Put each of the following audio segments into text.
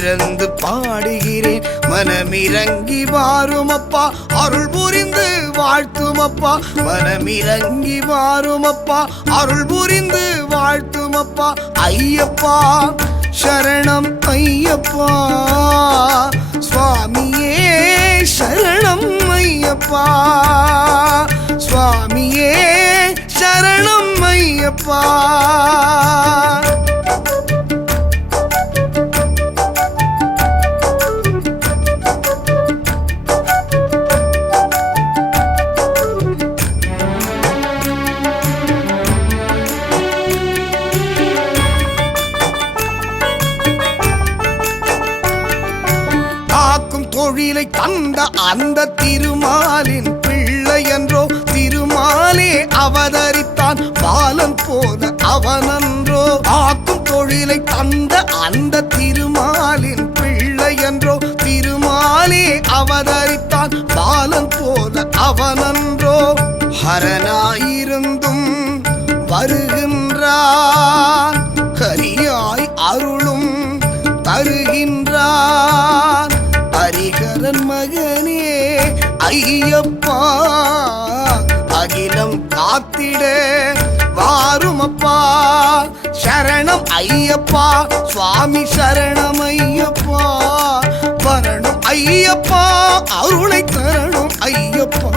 திறந்து பாடுகிறேன். மனமிறங்கி வாருமப்பா. அருள் புரிந்து வாழ்த்துமப்பா. மனமிறங்கி வாருமப்பா. அருள் புரிந்து வாழ்த்துமப்பா. ஐயப்பா சரணம் ஐயப்பா. சுவாமியே சரணம் ஐயப்பா. சுவாமியே சரணம் ஐயப்பா. அந்த திருமாலின் பிள்ளை என்றோ திருமாலே அவதரித்தான். பாலன் போல அவனன்றோ ஆக்கும் தொழிலை தந்த அந்த திருமாலின் பிள்ளை என்றோ திருமாலே அவதரித்தான். பாலன் போல அவனன்றோ ஹரனாயிருந்தும் வருகின்றான். ஹரியாய் அருளும் தருகின்றான். அதன் மகனே ஐயப்பா அகிலம் காத்திட வாருமப்பா. சரணம் ஐயப்பா சுவாமி சரணம் ஐயப்பா. வரணும் ஐயப்பா அருளை தரணும் ஐயப்பா.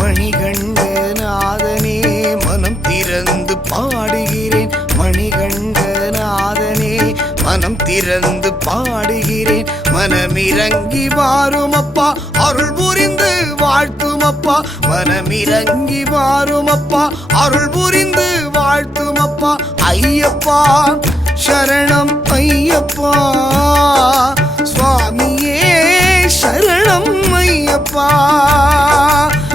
மணிகண்டநாதனே மனம் திறந்து பாடுகிறேன். மணிகண்டநாதனே மனம் திறந்து பாடுகிறேன். மனமிறங்கி வாருமப்பா. அருள் புரிந்து வாழ்த்துமப்பா. மனமிறங்கி வாருமப்பா. அருள் புரிந்து வாழ்த்துமப்பா. ஐயப்பா சரணம் ஐயப்பா. சுவாமியே சரணம் ஐயப்பா.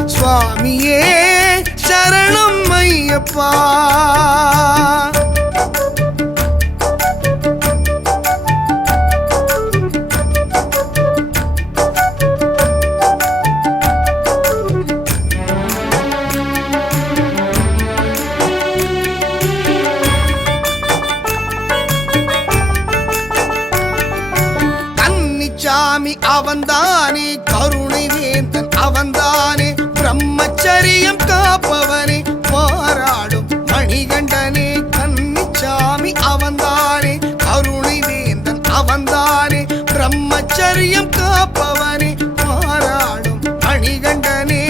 சுவாமியே சரணம் ஐயப்பா. பிரம்மச்சரியம் காப்பவனே பாராடும் அணிகண்டனே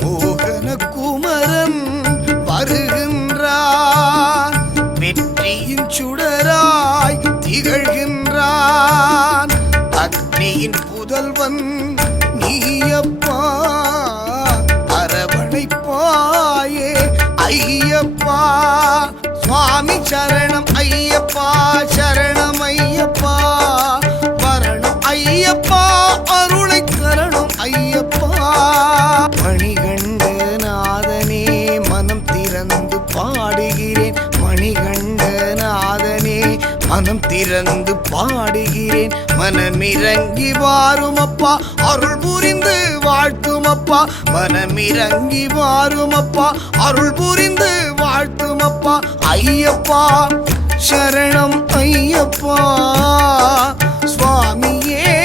மோகன குமரன் வருகின்றான் வெற்றியின் சுடராய் திகழ்கின்றான். அக்னியின் புதல்வன் நீயப்பா அரவணைப்பாயே ஐயப்பா. சுவாமி சரணம் ஐயப்பா. மனம் திறந்து பாடுகிறேன். மனமிறங்கி வாருமப்பா. அருள் புரிந்து வாழ்த்துமப்பா. மனமிறங்கி வாருமப்பா. அருள் புரிந்து வாழ்த்துமப்பா. ஐயப்பா சரணம் ஐயப்பா. சுவாமியே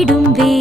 விடும் வே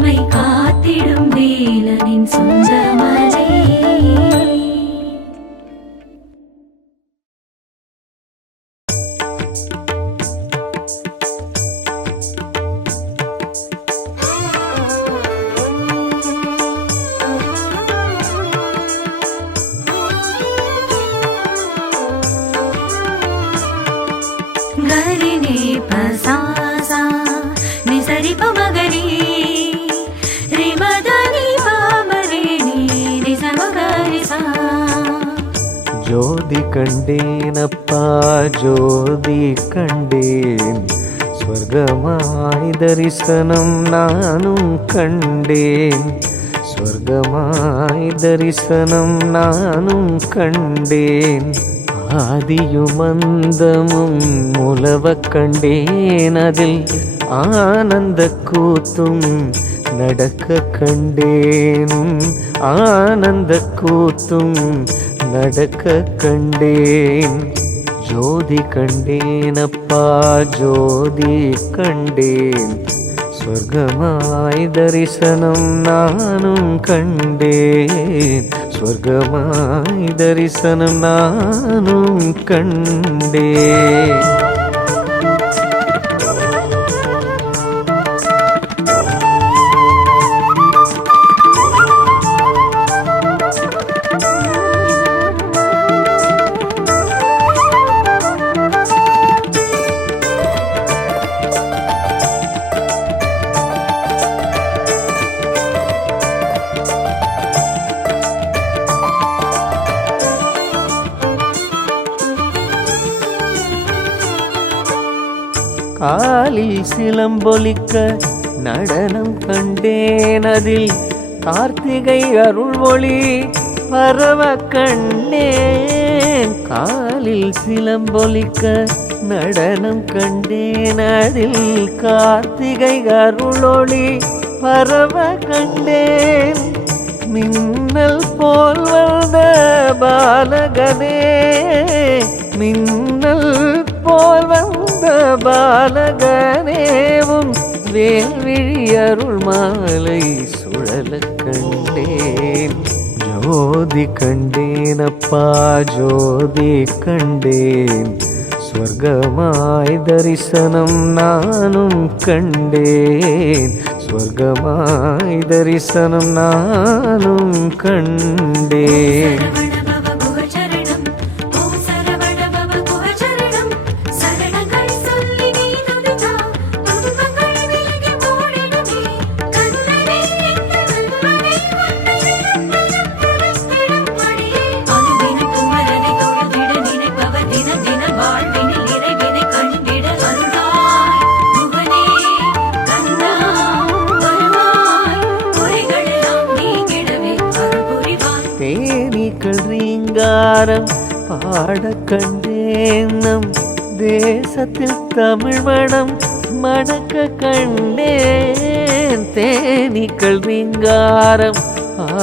எமை காத்திடும் வேலனின் சொந்த மலை గరిని పసాసా నిసరి పమగరి ஜோதி கண்டேனப்பா ஜோதி கண்டேன். ஸ்வர்கமாய் தரிசனம் நானும் கண்டேன். ஸ்வர்கமாய் தரிசனம் நானும் கண்டேன். ஆதியும் அந்தமும் உலவ கண்டேன். அதில் ஆனந்த கூத்தும் நடக்க கண்டேனும் ஆனந்த கூத்தும் நடக்க கண்டேன். ஜோதி கண்டேன் அப்பா ஜோதி கண்டேன். சொர்க்கமாய் தரிசனம் நானும் கண்டேன். சொர்க்கமாய் தரிசனம் நானும் கண்டேன். காலில் சிலம்பொலிக்க நடனம் கண்டேன் அதில் கார்த்திகை அருள் ஒளி பரவ கண்டேன். காலில் சிலம்பொலிக்க நடனம் கண்டேன் அதில் கார்த்திகை அருளொளி பரவ கண்டேன். மின்னல் போல் வந்த பாலகனே மின்னல் போல் வந்த பாலகனேவும் வேல்விழியருள் மாலை சுழல கண்டேன். ஜோதி கண்டேன் அப்பா ஜோதி கண்டேன். ஸ்வர்கமாய் தரிசனம் நானும் கண்டேன். ஸ்வர்கமாய் தரிசனம் நானும் கண்டேன். கண்டேன் நம் தேசத்தில் தமிழ் மனம் மணக்க கண்டேன். தேனீக்கள் ரீங்காரம்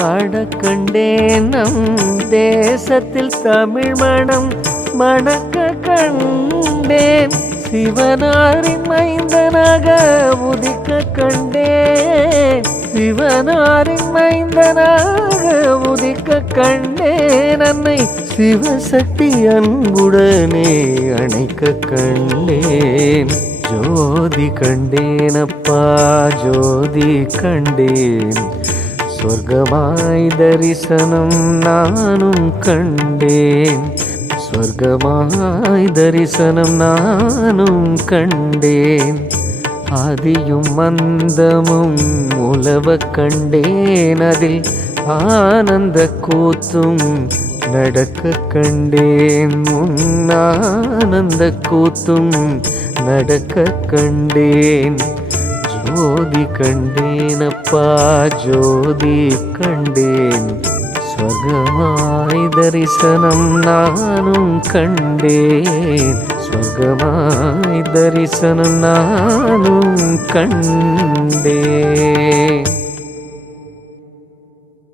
ஆட கண்டேன். நம் தேசத்தில் தமிழ் மனம் மணக்க கண்டேன். சிவனாரின் மைந்தனாக உதிக்க கண்டேன். சிவனாரின் மைந்தனாக உதிக்க கண்டேன் அன்னை சிவசக்தி அன்புடனே அணைக்க கண்டேன் ஜோதி கண்டேனப்பா ஜோதி கண்டேன். சொர்க்கமாய் தரிசனம் நானும் கண்டேன். சொர்க்கமாய் தரிசனம் நானும் கண்டேன். ஆதியும் மந்தமும் உலவ கண்டேன் அதில் ஆனந்த கூத்தும் நடக்க கண்டேன். முன் ஆனந்த கூத்தும் நடக்க கண்டேன். ஜோதி கண்டேன் அப்பா ஜோதி கண்டேன். ஸ்வர்கமாய் தரிசனம் நானும் கண்டேன். சுகமாய் தரிசனம் நானும் கண்டே